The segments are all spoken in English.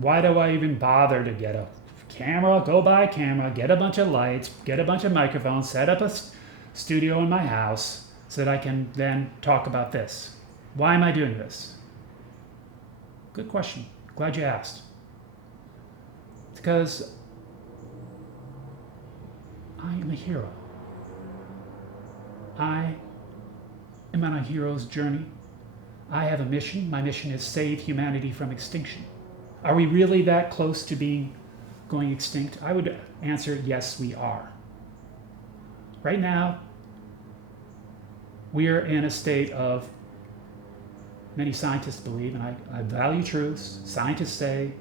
Why do I even bother to get a camera, go buy a camera, get a bunch of lights, get a bunch of microphones, set up a studio in my house so that I can then talk about this? Why am I doing this? Good question. Glad you asked. It's because I am a hero. I am on a hero's journey. I have a mission. My mission is save humanity from extinction. Are we really that close to going extinct? I would answer yes, we are. Right now, we are in a state of, many scientists believe, and I value truths, scientists say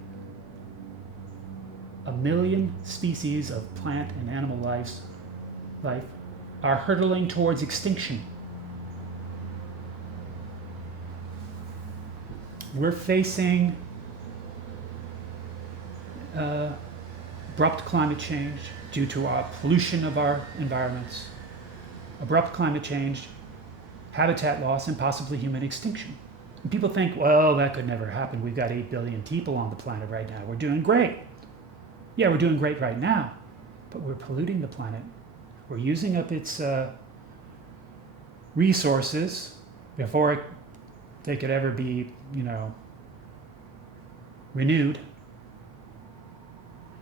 1 million species of plant and animal life are hurtling towards extinction. We're facing abrupt climate change due to our pollution of our environments, abrupt climate change, habitat loss, and possibly human extinction. And people think, well, that could never happen. We've got 8 billion people on the planet right now. We're doing great. Yeah, we're doing great right now, but we're polluting the planet. We're using up its resources before they could ever be, renewed.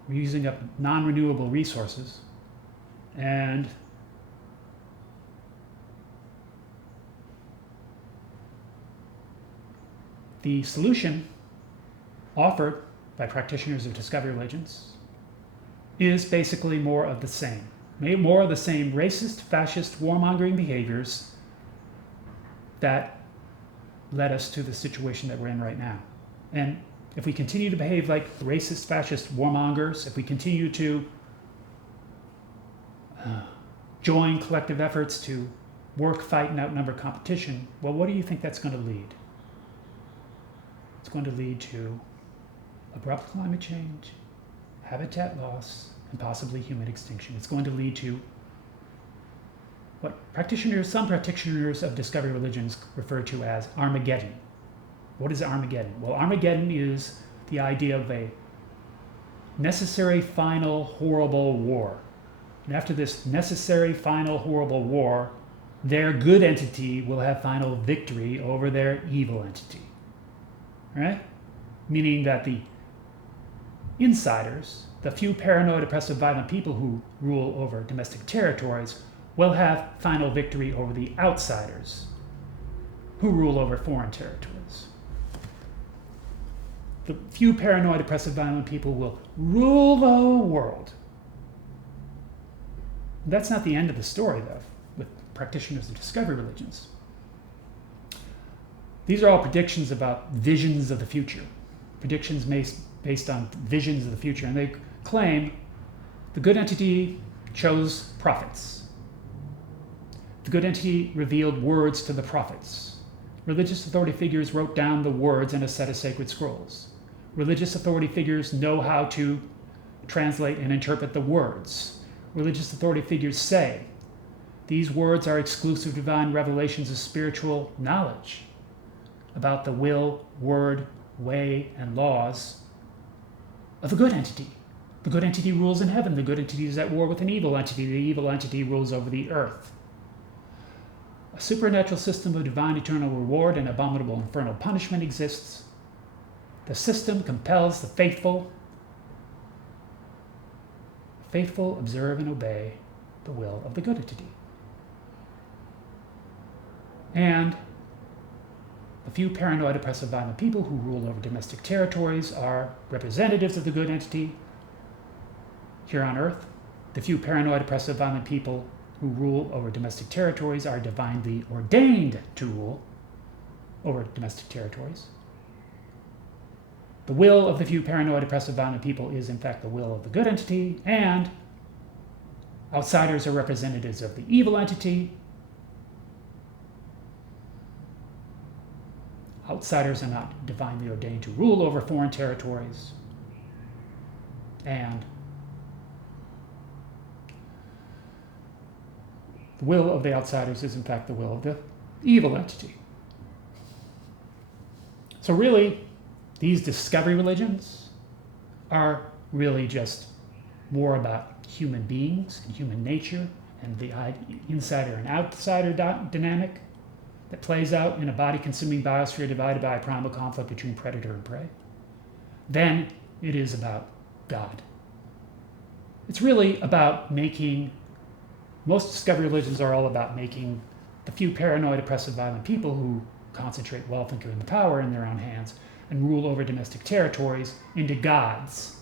We're using up non-renewable resources, and the solution offered by practitioners of discovery religions is basically more of the same. More of the same racist, fascist, warmongering behaviors that led us to the situation that we're in right now. And if we continue to behave like racist, fascist warmongers, if we continue to join collective efforts to work, fight, and outnumber competition, well, what do you think that's going to lead? It's going to lead to abrupt climate change, habitat loss, and possibly human extinction. It's going to lead to what some practitioners of discovery religions refer to as Armageddon. What is Armageddon? Well, Armageddon is the idea of a necessary, final, horrible war. And after this necessary, final, horrible war, their good entity will have final victory over their evil entity. Right? Meaning that the insiders, the few paranoid, oppressive, violent people who rule over domestic territories, will have final victory over the outsiders who rule over foreign territories. The few paranoid, oppressive, violent people will rule the world. That's not the end of the story, though, with practitioners of discovery religions. These are all predictions about visions of the future. Predictions based on visions of the future. And they claim the good entity chose prophets. The good entity revealed words to the prophets. Religious authority figures wrote down the words in a set of sacred scrolls. Religious authority figures know how to translate and interpret the words. Religious authority figures say these words are exclusive divine revelations of spiritual knowledge about the will, word, way, and laws of the good entity. The good entity rules in heaven. The good entity is at war with an evil entity. The evil entity rules over the earth. A supernatural system of divine eternal reward and abominable infernal punishment exists. The system compels the faithful. Faithful observe and obey the will of the good entity. And the few paranoid, oppressive, violent people who rule over domestic territories are representatives of the good entity here on earth. The few paranoid, oppressive, violent people who rule over domestic territories are divinely ordained to rule over domestic territories. The will of the few paranoid, oppressive, violent people is in fact the will of the good entity, and outsiders are representatives of the evil entity. Outsiders are not divinely ordained to rule over foreign territories. And the will of the outsiders is in fact the will of the evil entity. So really, these discovery religions, are really just more about human beings and human nature and the insider and outsider dynamic that plays out in a body-consuming biosphere divided by a primal conflict between predator and prey, then it is about God. It's really about making, most discovery religions are all about making the few paranoid, oppressive, violent people who concentrate wealth and power in their own hands and rule over domestic territories into gods